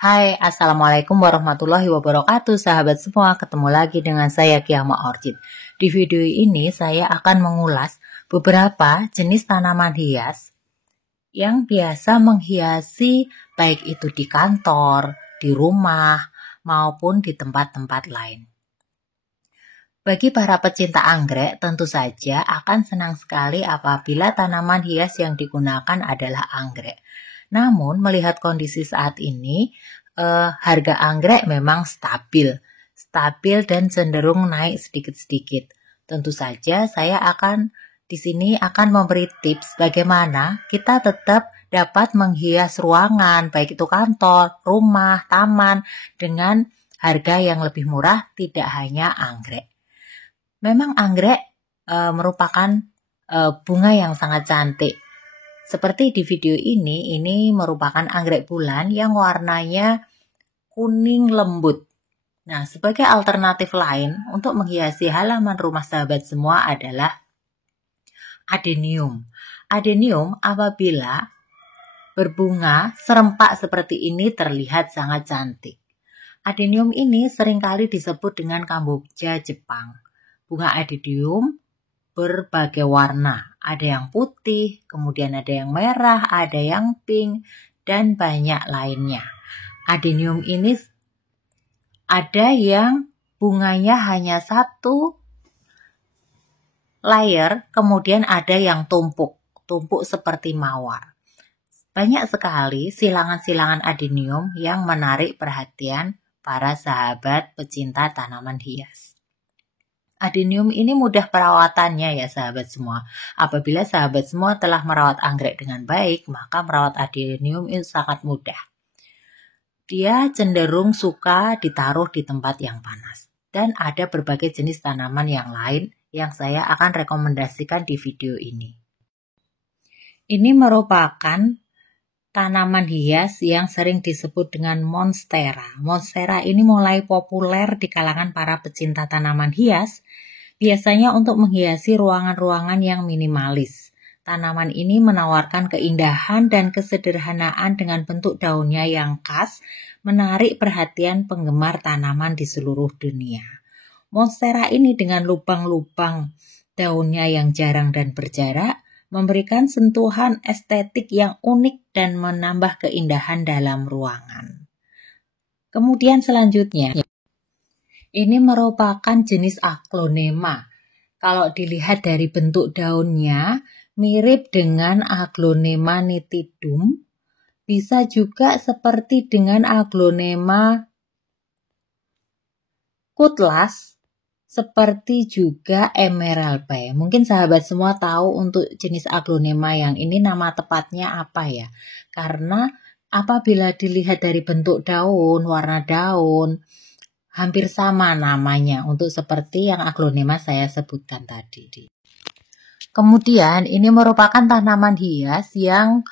Hai, Assalamualaikum warahmatullahi wabarakatuh sahabat semua, ketemu lagi dengan saya Kiama Orchid. Di video ini saya akan mengulas beberapa jenis tanaman hias yang biasa menghiasi baik itu di kantor, di rumah, maupun di tempat-tempat lain. Bagi para pecinta anggrek tentu saja akan senang sekali apabila tanaman hias yang digunakan adalah anggrek. Namun melihat kondisi saat ini, harga anggrek memang stabil dan cenderung naik sedikit-sedikit. Tentu saja saya di sini akan memberi tips bagaimana kita tetap dapat menghias ruangan, baik itu kantor, rumah, taman, dengan harga yang lebih murah, tidak hanya anggrek. Memang anggrek merupakan bunga yang sangat cantik. Seperti di video ini merupakan anggrek bulan yang warnanya kuning lembut. Nah, sebagai alternatif lain untuk menghiasi halaman rumah sahabat semua adalah adenium. Adenium apabila berbunga serempak seperti ini terlihat sangat cantik. Adenium ini seringkali disebut dengan Kamboja Jepang. Bunga adenium berbagai warna, ada yang putih, kemudian ada yang merah, ada yang pink, dan banyak lainnya. Adenium ini ada yang bunganya hanya satu layer, kemudian ada yang tumpuk seperti mawar. Banyak sekali silangan-silangan adenium yang menarik perhatian para sahabat pecinta tanaman hias. Adenium ini mudah perawatannya ya sahabat semua. Apabila sahabat semua telah merawat anggrek dengan baik, maka merawat adenium itu sangat mudah. Dia cenderung suka ditaruh di tempat yang panas. Dan ada berbagai jenis tanaman yang lain yang saya akan rekomendasikan di video ini. Ini merupakan tanaman hias yang sering disebut dengan monstera. Monstera ini mulai populer di kalangan para pecinta tanaman hias, biasanya untuk menghiasi ruangan-ruangan yang minimalis. Tanaman ini menawarkan keindahan dan kesederhanaan dengan bentuk daunnya yang khas, menarik perhatian penggemar tanaman di seluruh dunia. Monstera ini dengan lubang-lubang daunnya yang jarang dan berjarak, memberikan sentuhan estetik yang unik dan menambah keindahan dalam ruangan. Kemudian selanjutnya, ini merupakan jenis aglonema. Kalau dilihat dari bentuk daunnya, mirip dengan Aglonema nitidum, bisa juga seperti dengan Aglonema cutlass, seperti juga emerald bay. Mungkin sahabat semua tahu untuk jenis aglonema yang ini nama tepatnya apa ya. Karena apabila dilihat dari bentuk daun, warna daun, hampir sama namanya untuk seperti yang aglonema saya sebutkan tadi. Kemudian ini merupakan tanaman hias yang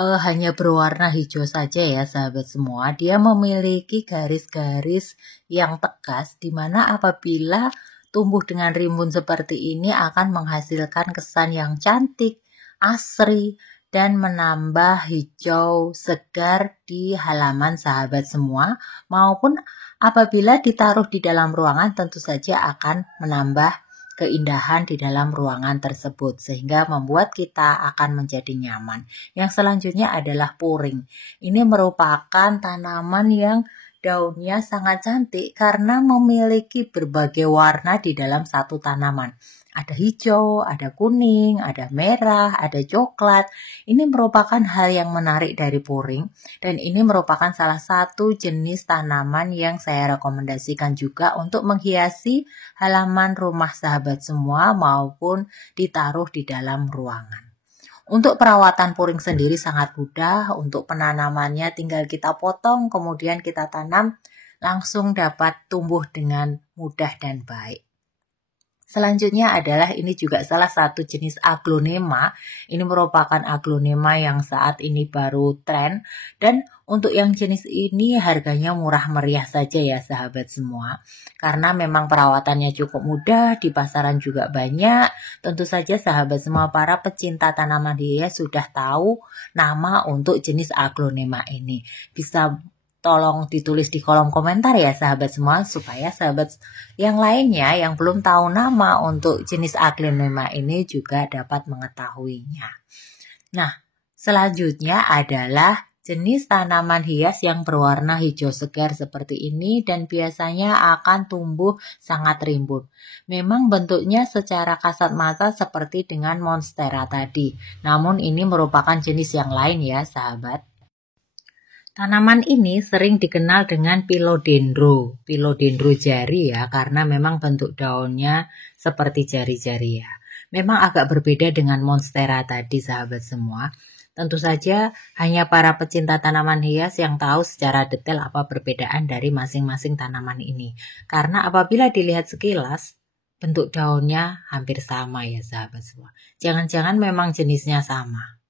hanya berwarna hijau saja ya sahabat semua. Dia memiliki garis-garis yang tegas, di mana apabila tumbuh dengan rimbun seperti ini akan menghasilkan kesan yang cantik, asri, dan menambah hijau segar di halaman sahabat semua, maupun apabila ditaruh di dalam ruangan tentu saja akan menambah keindahan di dalam ruangan tersebut sehingga membuat kita akan menjadi nyaman. Yang selanjutnya adalah puring. Ini merupakan tanaman yang daunnya sangat cantik karena memiliki berbagai warna di dalam satu tanaman. Ada hijau, ada kuning, ada merah, ada coklat. Ini merupakan hal yang menarik dari puring dan ini merupakan salah satu jenis tanaman yang saya rekomendasikan juga untuk menghiasi halaman rumah sahabat semua maupun ditaruh di dalam ruangan. Untuk perawatan puring sendiri sangat mudah, untuk penanamannya tinggal kita potong kemudian kita tanam langsung dapat tumbuh dengan mudah dan baik. Selanjutnya adalah ini juga salah satu jenis aglonema. Ini merupakan aglonema yang saat ini baru tren dan untuk yang jenis ini harganya murah meriah saja ya sahabat semua. Karena memang perawatannya cukup mudah, di pasaran juga banyak. Tentu saja sahabat semua para pecinta tanaman hias sudah tahu nama untuk jenis aglonema ini. Bisa tolong ditulis di kolom komentar ya sahabat semua, supaya sahabat yang lainnya yang belum tahu nama untuk jenis aglonema ini juga dapat mengetahuinya. Nah, selanjutnya adalah jenis tanaman hias yang berwarna hijau segar seperti ini dan biasanya akan tumbuh sangat rimbun. Memang bentuknya secara kasat mata seperti dengan monstera tadi, namun ini merupakan jenis yang lain ya sahabat. Tanaman ini sering dikenal dengan Philodendro jari ya, karena memang bentuk daunnya seperti jari-jari ya. Memang agak berbeda dengan monstera tadi sahabat semua. Tentu saja hanya para pecinta tanaman hias yang tahu secara detail apa perbedaan dari masing-masing tanaman ini. Karena apabila dilihat sekilas, bentuk daunnya hampir sama ya sahabat semua. Jangan-jangan memang jenisnya sama.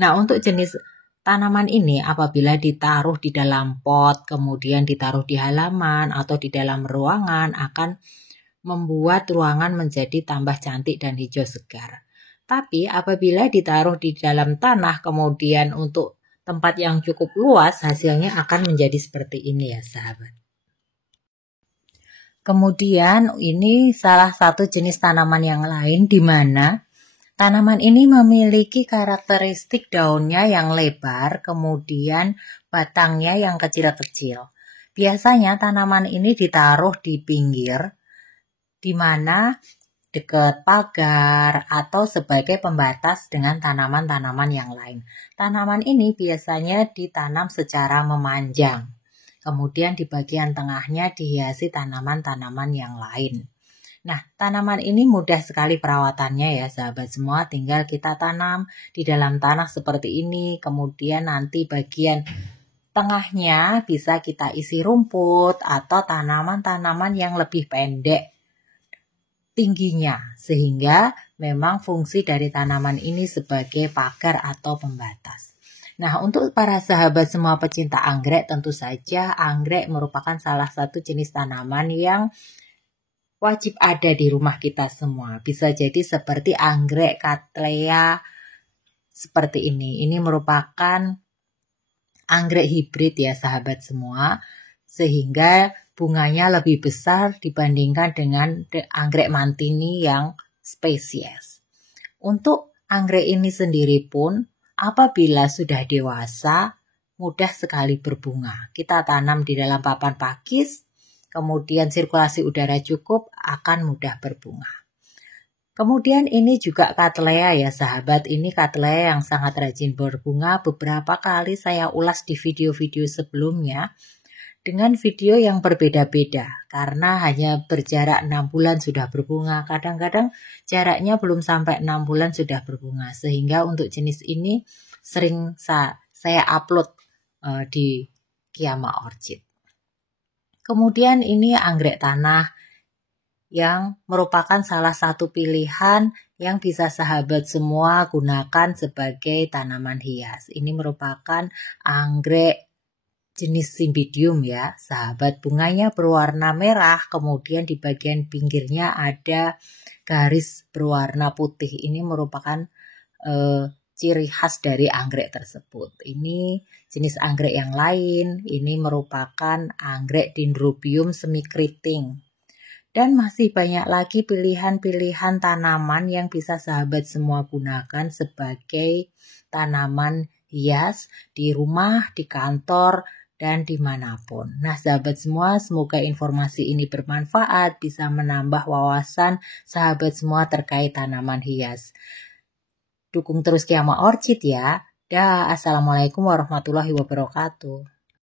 Nah, untuk jenis tanaman ini apabila ditaruh di dalam pot, kemudian ditaruh di halaman atau di dalam ruangan akan membuat ruangan menjadi tambah cantik dan hijau segar. Tapi apabila ditaruh di dalam tanah kemudian untuk tempat yang cukup luas, hasilnya akan menjadi seperti ini ya sahabat. Kemudian ini salah satu jenis tanaman yang lain di mana tanaman ini memiliki karakteristik daunnya yang lebar, kemudian batangnya yang kecil-kecil. Biasanya tanaman ini ditaruh di pinggir, di mana dekat pagar atau sebagai pembatas dengan tanaman-tanaman yang lain. Tanaman ini biasanya ditanam secara memanjang. Kemudian di bagian tengahnya dihiasi tanaman-tanaman yang lain. Nah, tanaman ini mudah sekali perawatannya ya sahabat semua, tinggal kita tanam di dalam tanah seperti ini, kemudian nanti bagian tengahnya bisa kita isi rumput atau tanaman-tanaman yang lebih pendek tingginya, sehingga memang fungsi dari tanaman ini sebagai pagar atau pembatas. Nah, untuk para sahabat semua pecinta anggrek, tentu saja anggrek merupakan salah satu jenis tanaman yang wajib ada di rumah kita semua. Bisa jadi seperti anggrek Cattleya seperti ini. Ini merupakan anggrek hibrid ya sahabat semua. Sehingga bunganya lebih besar dibandingkan dengan anggrek mantini yang spesies. Untuk anggrek ini sendiri pun apabila sudah dewasa mudah sekali berbunga. Kita tanam di dalam papan pakis, kemudian sirkulasi udara cukup, akan mudah berbunga. Kemudian ini juga Cattleya ya sahabat, ini Cattleya yang sangat rajin berbunga. Beberapa kali saya ulas di video-video sebelumnya dengan video yang berbeda-beda, karena hanya berjarak 6 bulan sudah berbunga. Kadang-kadang jaraknya belum sampai 6 bulan sudah berbunga, sehingga untuk jenis ini sering saya upload di Kiama Orchid. Kemudian ini anggrek tanah yang merupakan salah satu pilihan yang bisa sahabat semua gunakan sebagai tanaman hias. Ini merupakan anggrek jenis Cymbidium ya sahabat. Bunganya berwarna merah, kemudian di bagian pinggirnya ada garis berwarna putih. Ini merupakan ciri khas dari anggrek tersebut. Ini jenis anggrek yang lain, ini merupakan anggrek Dendrobium semikriting. Dan masih banyak lagi pilihan-pilihan tanaman yang bisa sahabat semua gunakan sebagai tanaman hias di rumah, di kantor, dan dimanapun. Nah sahabat semua, semoga informasi ini bermanfaat, bisa menambah wawasan sahabat semua terkait tanaman hias. Dukung terus Kiama Orchid ya. Dah, assalamualaikum warahmatullahi wabarakatuh.